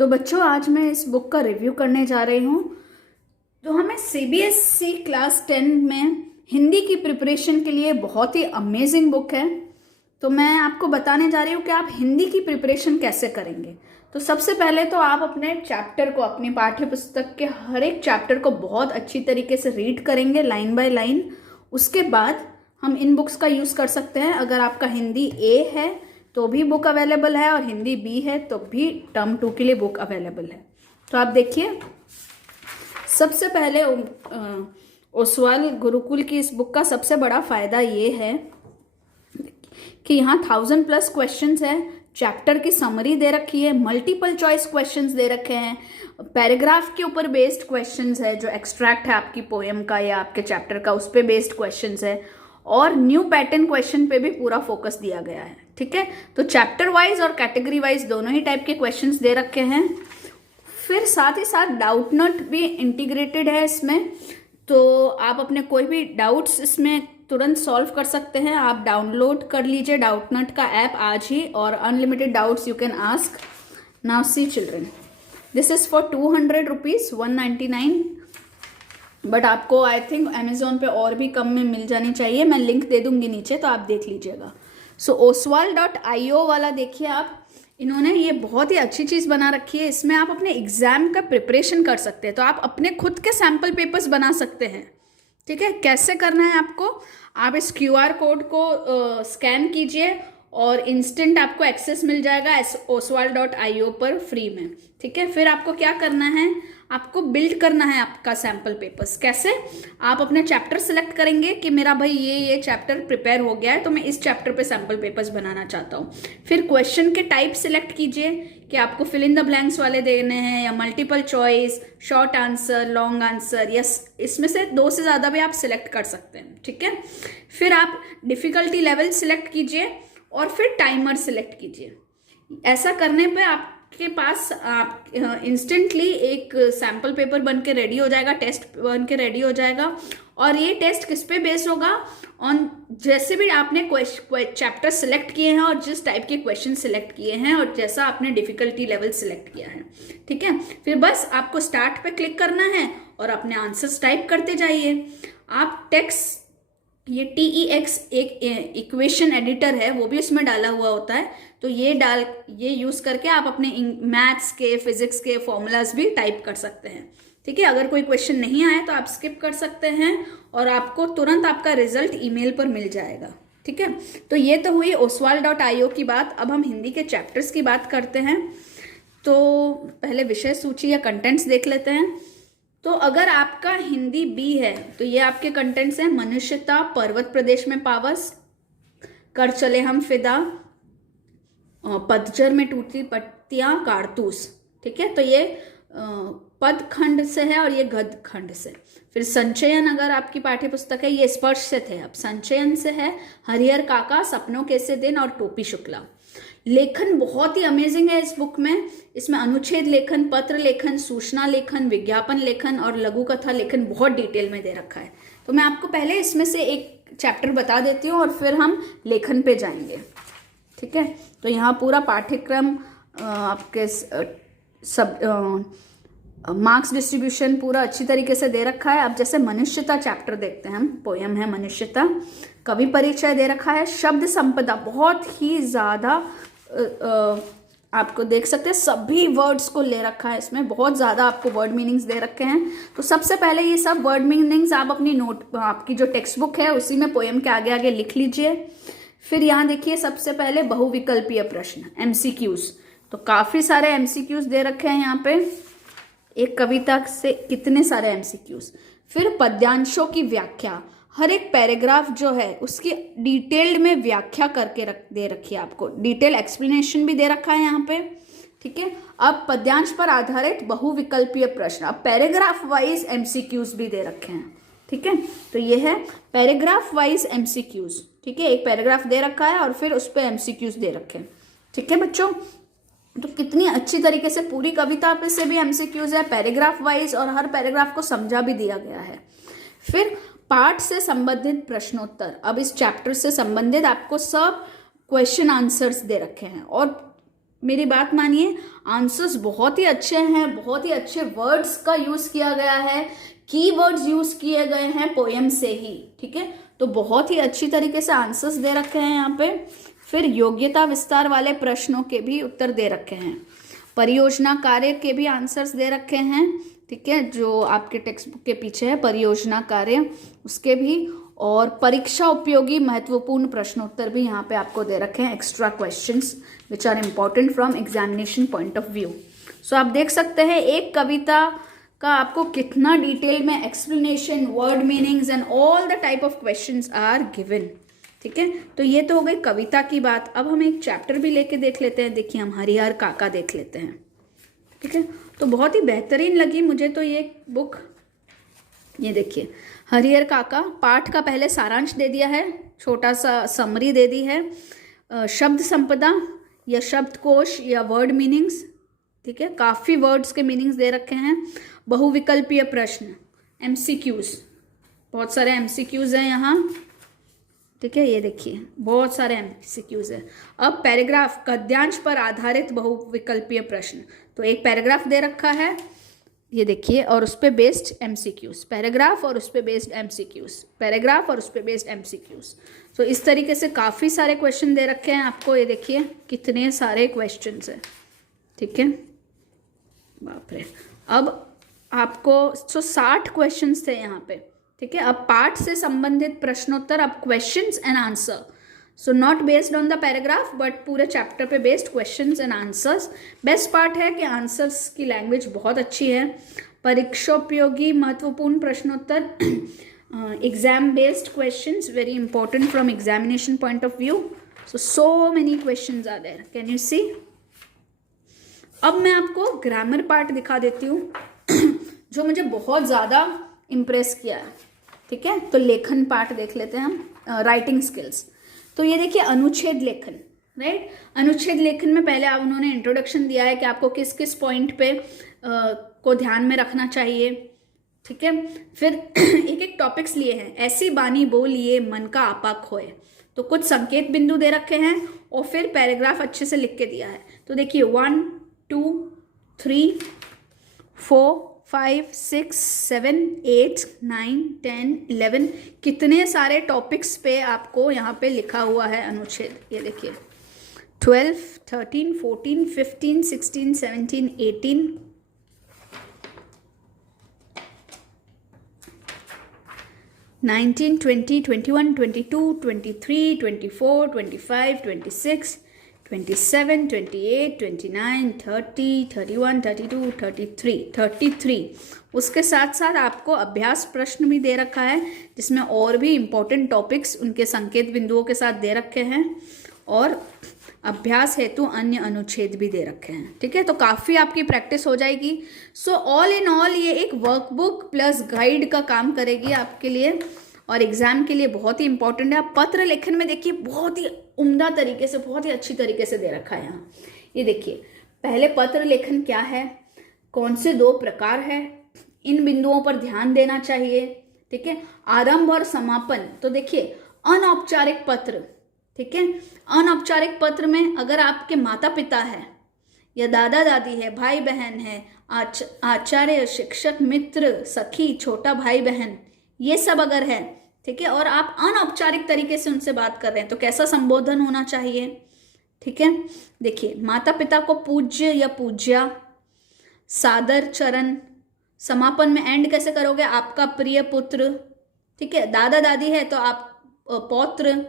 तो बच्चों आज मैं इस बुक का रिव्यू करने जा रही हूँ। तो हमें सीबीएसई क्लास 10 में हिंदी की प्रिपरेशन के लिए बहुत ही अमेजिंग बुक है। तो मैं आपको बताने जा रही हूँ कि आप हिंदी की प्रिपरेशन कैसे करेंगे। तो सबसे पहले तो आप अपने चैप्टर को, अपनी पाठ्य पुस्तक के हर एक चैप्टर को बहुत अच्छी तरीके से रीड करेंगे लाइन बाय लाइन। उसके बाद हम इन बुक्स का यूज़ कर सकते हैं। अगर आपका हिंदी ए है तो भी बुक अवेलेबल है और हिंदी बी है तो भी टर्म 2 के लिए बुक अवेलेबल है। तो आप देखिए, सबसे पहले ओसवाल गुरुकुल की इस बुक का सबसे बड़ा फायदा ये है कि यहाँ 1000+ क्वेश्चंस है, चैप्टर की समरी दे रखी है, मल्टीपल चॉइस क्वेश्चंस दे रखे हैं, पैराग्राफ के ऊपर बेस्ड क्वेश्चंस है, जो एक्सट्रैक्ट है आपकी पोएम का या आपके चैप्टर का उस पे बेस्ड क्वेश्चंस है, और न्यू पैटर्न क्वेश्चन पे भी पूरा फोकस दिया गया है। ठीक है, तो चैप्टर वाइज और कैटेगरी वाइज दोनों ही टाइप के क्वेश्चंस दे रखे हैं। फिर साथ ही साथ डाउट नोट भी इंटीग्रेटेड है इसमें, तो आप अपने कोई भी डाउट्स इसमें तुरंत सॉल्व कर सकते हैं। आप डाउनलोड कर लीजिए डाउट नोट का ऐप आज ही, और unlimited doubts you can ask. Now see children, this is for 200 rupees, 199, but आपको आई थिंक अमेजोन पे और भी कम में मिल जानी चाहिए। मैं लिंक दे दूंगी नीचे, तो आप देख लीजिएगा। सो oswal.io वाला देखिए आप, इन्होंने ये बहुत ही अच्छी चीज़ बना रखी है। इसमें आप अपने एग्जाम का प्रिपरेशन कर सकते हैं। तो आप अपने खुद के सैम्पल पेपर्स बना सकते हैं। ठीक है, कैसे करना है आपको, आप इस QR कोड को स्कैन कीजिए और इंस्टेंट आपको एक्सेस मिल जाएगा oswal.io पर फ्री में। ठीक है, फिर आपको क्या करना है, आपको बिल्ड करना है आपका सैम्पल पेपर्स। कैसे, आप अपने चैप्टर सेलेक्ट करेंगे कि मेरा भाई ये चैप्टर प्रिपेयर हो गया है तो मैं इस चैप्टर पे सैम्पल पेपर्स बनाना चाहता हूँ। फिर क्वेश्चन के टाइप सिलेक्ट कीजिए कि आपको फिल इन द ब्लैंक्स वाले देने हैं या multiple choice, short answer, long answer, या इसमें से 2 से ज़्यादा भी आप सिलेक्ट कर सकते हैं। ठीक है, फिर आप डिफ़िकल्टी लेवल सिलेक्ट कीजिए और फिर टाइमर सिलेक्ट कीजिए। ऐसा करने पे आपके पास आप इंस्टेंटली एक सैम्पल पेपर बन के रेडी हो जाएगा, टेस्ट बन के रेडी हो जाएगा। और ये टेस्ट किस पे बेस्ड होगा, ऑन जैसे भी आपने चैप्टर सिलेक्ट किए हैं और जिस टाइप के क्वेश्चन सिलेक्ट किए हैं और जैसा आपने डिफिकल्टी लेवल सिलेक्ट किया है। ठीक है, फिर बस आपको स्टार्ट पे क्लिक करना है और अपने आंसर्स टाइप करते जाइए। आप टेक्स्ट, ये TEX एक इक्वेशन एडिटर है, वो भी उसमें डाला हुआ होता है। तो ये यूज़ करके आप अपने मैथ्स के, फिजिक्स के फॉर्मूलाज भी टाइप कर सकते हैं। ठीक है, अगर कोई क्वेश्चन नहीं आए तो आप स्किप कर सकते हैं और आपको तुरंत आपका रिजल्ट ईमेल पर मिल जाएगा। ठीक है, तो ये तो हुई oswal.io की बात। अब हम हिंदी के चैप्टर्स की बात करते हैं। तो पहले विषय सूची या कंटेंट्स देख लेते हैं। तो अगर आपका हिंदी बी है तो ये आपके कंटेंट्स हैं: मनुष्यता, पर्वत प्रदेश में पावस, कर चले हम फिदा, पतझर में टूटी पत्तियां, कारतूस। ठीक है, तो ये पद खंड से है और ये गद्य खंड से। फिर संचयन, अगर आपकी पाठ्य पुस्तक है, ये स्पर्श से थे, अब संचयन से है हरिहर काका, सपनों कैसे दिन और टोपी शुक्ला। लेखन बहुत ही अमेजिंग है इस बुक में। इसमें अनुच्छेद लेखन, पत्र लेखन, सूचना लेखन, विज्ञापन लेखन और लघु कथा लेखन बहुत डिटेल में दे रखा है। तो मैं आपको पहले इसमें से एक चैप्टर बता देती हूँ और फिर हम लेखन पे जाएंगे। ठीक है, तो यहाँ पूरा पाठ्यक्रम आपके सब मार्क्स डिस्ट्रीब्यूशन पूरा अच्छी तरीके से दे रखा है। अब जैसे मनुष्यता चैप्टर देखते हैं हम, पोयम है मनुष्यता, कवि परिचय दे रखा है, शब्द संपदा बहुत ही ज़्यादा आपको देख सकते हैं, सभी वर्ड्स को ले रखा है इसमें, बहुत ज़्यादा आपको वर्ड मीनिंग्स दे रखे हैं। तो सबसे पहले ये सब वर्ड मीनिंग्स आप अपनी आपकी जो टेक्स्ट बुक है उसी में पोयम के आगे आगे लिख लीजिए। फिर यहाँ देखिए, सबसे पहले बहुविकल्पीय प्रश्न, MCQs। तो काफ़ी सारे MCQs दे रखे हैं यहाँ पे, एक कविता से कितने सारे MCQs। फिर पद्यांशों की व्याख्या, हर एक पैराग्राफ जो है उसकी डिटेल्ड में व्याख्या करके दे रखी है, आपको डिटेल एक्सप्लेनेशन भी दे रखा है यहाँ पे। ठीक है, अब पद्यांश पर आधारित बहुविकल्पीय प्रश्न, अब पैराग्राफ वाइज MCQs भी दे रखे हैं। ठीक है, तो ये है पैराग्राफ वाइज MCQs। ठीक है, एक पैराग्राफ दे रखा है और फिर उस पर MCQs दे रखे हैं। ठीक है बच्चों, तो कितनी अच्छी तरीके से पूरी कविता पे से भी MCQs है, पैराग्राफ वाइज, और हर पैराग्राफ को समझा भी दिया गया है। फिर पाठ से संबंधित प्रश्नोत्तर, अब इस चैप्टर से संबंधित आपको सब क्वेश्चन आंसर्स दे रखे हैं और मेरी बात मानिए, आंसर्स बहुत ही अच्छे हैं, बहुत ही अच्छे वर्ड्स का यूज किया गया है, कीवर्ड्स यूज किए गए हैं पोयम से ही, ठीक है। तो बहुत ही अच्छी तरीके से आंसर्स दे रखे हैं यहाँ पे। फिर योग्यता विस्तार वाले प्रश्नों के भी उत्तर दे रखे हैं, परियोजना कार्य के भी आंसर्स दे रखे हैं, ठीक है, जो आपके टेक्स्ट बुक के पीछे है परियोजना कार्य उसके भी, और परीक्षा उपयोगी महत्वपूर्ण प्रश्नोत्तर भी यहाँ पे आपको दे रखे हैं, extra questions which are important from examination point of view. So आप देख सकते हैं एक कविता का आपको कितना डिटेल में explanation, word meanings and all the type of questions are given, ठीक है। तो ये तो हो गई कविता की बात। अब हम एक चैप्टर भी लेके देख लेते हैं। देखिए हम हरिहर काका देख लेते हैं, ठीक है। तो बहुत ही बेहतरीन लगी मुझे तो ये बुक। ये देखिए हरिहर काका, पाठ का पहले सारांश दे दिया है, छोटा सा समरी दे दी है, शब्द संपदा या शब्दकोश या वर्ड मीनिंग्स, ठीक है, काफ़ी वर्ड्स के मीनिंग्स दे रखे हैं, बहुविकल्पीय प्रश्न, एमसीक्यूज, बहुत सारे एमसीक्यूज हैं यहाँ, ठीक है। ये देखिए बहुत सारे एमसीक्यूज है। अब पैराग्राफ, गद्यांश पर आधारित बहुविकल्पीय प्रश्न, तो एक पैराग्राफ दे रखा है, ये देखिए, और उस पर बेस्ड एमसीक्यूज, पैराग्राफ और उस पर बेस्ड एमसीक्यूज, पैराग्राफ और उस पर बेस्ड एमसीक्यूज। तो इस तरीके से काफ़ी सारे क्वेश्चन दे रखे हैं आपको। ये देखिए कितने सारे क्वेश्चंस हैं, ठीक है, बाप रे। अब आपको 160 क्वेश्चंस थे यहाँ पे, ठीक है। अब पाठ से संबंधित प्रश्नोत्तर, अब questions and answer, so not based on the paragraph but पूरे चैप्टर पे based questions and answers. Best part है कि आंसर्स की लैंग्वेज बहुत अच्छी है। परीक्षोपयोगी महत्वपूर्ण प्रश्नोत्तर, exam based questions, very important from examination point of view. So many questions are there, can you see. अब मैं आपको ग्रामर पार्ट दिखा देती हूँ जो मुझे बहुत ज़्यादा इम्प्रेस किया है, ठीक है। तो लेखन पार्ट देख लेते हैं हम, राइटिंग स्किल्स। तो ये देखिए अनुच्छेद लेखन, राइट। अनुच्छेद लेखन में पहले आप उन्होंने इंट्रोडक्शन दिया है कि आपको किस किस पॉइंट पे को ध्यान में रखना चाहिए, ठीक है। फिर एक एक टॉपिक्स लिए हैं, ऐसी बानी बोलिए मन का आपा खोए, तो कुछ संकेत बिंदु दे रखे हैं और फिर पैराग्राफ अच्छे से लिख के दिया है। तो देखिए 1 2 3 4 5 6 7 8 9 10 11, कितने सारे टॉपिक्स पे आपको यहाँ पे लिखा हुआ है अनुच्छेद। ये देखिए 12 13 14 15 16 17 18 19 20 21 22 23 24 25 26 27 28 29 30 31 32 33। उसके साथ साथ आपको अभ्यास प्रश्न भी दे रखा है जिसमें और भी इम्पोर्टेंट टॉपिक्स उनके संकेत बिंदुओं के साथ दे रखे हैं, और अभ्यास हेतु अन्य अनुच्छेद भी दे रखे हैं, ठीक है। तो काफ़ी आपकी प्रैक्टिस हो जाएगी। सो ऑल इन ऑल ये एक वर्कबुक प्लस गाइड का काम करेगी आपके लिए, और एग्जाम के लिए बहुत ही इंपॉर्टेंट है। आप पत्र लेखन में देखिए बहुत ही उम्दा तरीके से, बहुत ही अच्छी तरीके से दे रखा है यहाँ। ये देखिए पहले पत्र लेखन क्या है, कौन से 2 प्रकार है, इन बिंदुओं पर ध्यान देना चाहिए, ठीक है। आरंभ और समापन, तो देखिए अनौपचारिक पत्र, ठीक है। अनौपचारिक पत्र में अगर आपके माता पिता है या दादा दादी है, भाई बहन है, आचार्य, शिक्षक, मित्र, सखी, छोटा भाई बहन, ये सब अगर है, ठीक है, और आप अनौपचारिक तरीके से उनसे बात कर रहे हैं, तो कैसा संबोधन होना चाहिए, ठीक है। देखिए माता पिता को पूज्य या पूज्या, सादर, चरण, समापन में एंड कैसे करोगे, आपका प्रिय पुत्र, ठीक है। दादा दादी है तो आप पौत्र,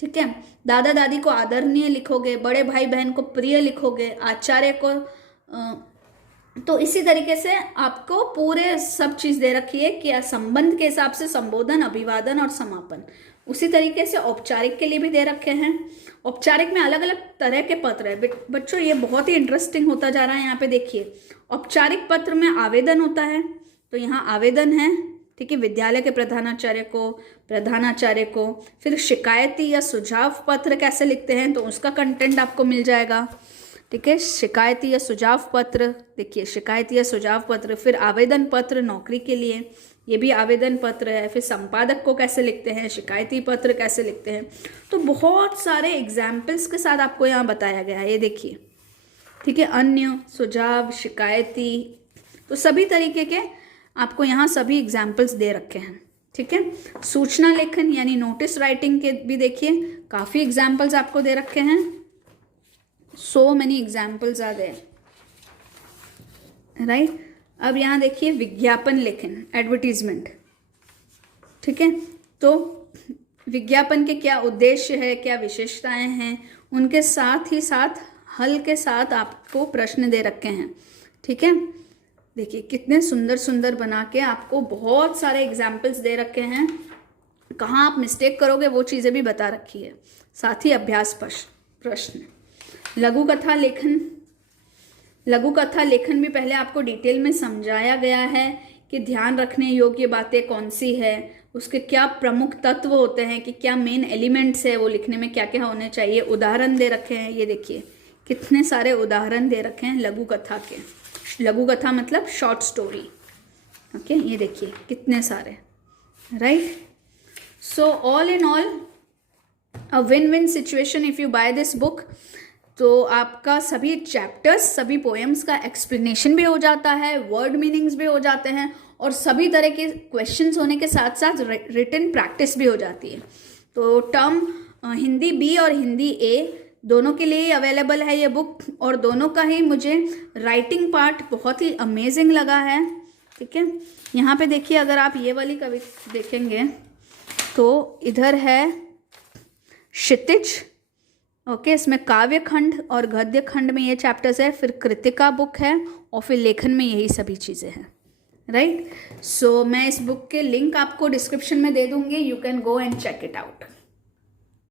ठीक है। दादा दादी को आदरणीय लिखोगे, बड़े भाई बहन को प्रिय लिखोगे, आचार्य को तो इसी तरीके से आपको पूरे सब चीज़ दे रखी है कि संबंध के हिसाब से संबोधन, अभिवादन और समापन। उसी तरीके से औपचारिक के लिए भी दे रखे हैं। औपचारिक में अलग अलग तरह के पत्र है बच्चों, ये बहुत ही इंटरेस्टिंग होता जा रहा है। यहाँ पे देखिए औपचारिक पत्र में आवेदन होता है, तो यहाँ आवेदन है, ठीक है, विद्यालय के प्रधानाचार्य को। फिर शिकायती या सुझाव पत्र कैसे लिखते हैं, तो उसका कंटेंट आपको मिल जाएगा, ठीक है। शिकायती या सुझाव पत्र, देखिए शिकायती या सुझाव पत्र। फिर आवेदन पत्र नौकरी के लिए, ये भी आवेदन पत्र है। फिर संपादक को कैसे लिखते हैं, शिकायती पत्र कैसे लिखते हैं, तो बहुत सारे एग्जाम्पल्स के साथ आपको यहाँ बताया गया है। ये देखिए ठीक है। अन्य, सुझाव, शिकायती, तो सभी तरीके के आपको यहाँ सभी एग्जाम्पल्स दे रखे हैं। ठीक है। सूचना लेखन यानी नोटिस राइटिंग के भी देखिए काफ़ी एग्जाम्पल्स आपको दे रखे हैं। So many examples are there, right. अब यहाँ देखिए विज्ञापन लेखन, एडवर्टीजमेंट। ठीक है। तो विज्ञापन के क्या उद्देश्य है, क्या विशेषताएं हैं, उनके साथ ही साथ हल के साथ आपको प्रश्न दे रखे हैं। ठीक है। देखिए कितने सुंदर सुंदर बना के आपको बहुत सारे एग्जाम्पल्स दे रखे हैं। कहाँ आप मिस्टेक करोगे वो चीज़ें भी बता रखी है। साथ ही अभ्यास प्रश्न। लघु कथा लेखन, लघु कथा लेखन भी पहले आपको डिटेल में समझाया गया है कि ध्यान रखने योग्य बातें कौन सी है, उसके क्या प्रमुख तत्व होते हैं, कि क्या मेन एलिमेंट्स है, वो लिखने में क्या क्या होने चाहिए। उदाहरण दे रखे हैं, ये देखिए कितने सारे उदाहरण दे रखे हैं लघु कथा के। लघु कथा मतलब शॉर्ट स्टोरी। ओके, ये देखिए कितने सारे, right. So all in all a win win situation if you buy this book. तो आपका सभी चैप्टर्स, सभी पोएम्स का एक्सप्लेनेशन भी हो जाता है, वर्ड मीनिंग्स भी हो जाते हैं, और सभी तरह के क्वेश्चंस होने के साथ साथ रिटन प्रैक्टिस भी हो जाती है। तो टर्म हिंदी बी और हिंदी ए दोनों के लिए अवेलेबल है ये बुक, और दोनों का ही मुझे राइटिंग पार्ट बहुत ही अमेजिंग लगा है। ठीक है। यहाँ पे देखिए अगर आप ये वाली कविता देखेंगे तो इधर है क्षितिज। ओके, इसमें काव्य खंड और गद्य खंड में ये चैप्टर्स है, फिर कृतिका बुक है, और फिर लेखन में यही सभी चीज़ें हैं, राइट। सो मैं इस बुक के लिंक आपको डिस्क्रिप्शन में दे दूंगी, you can go and check it out.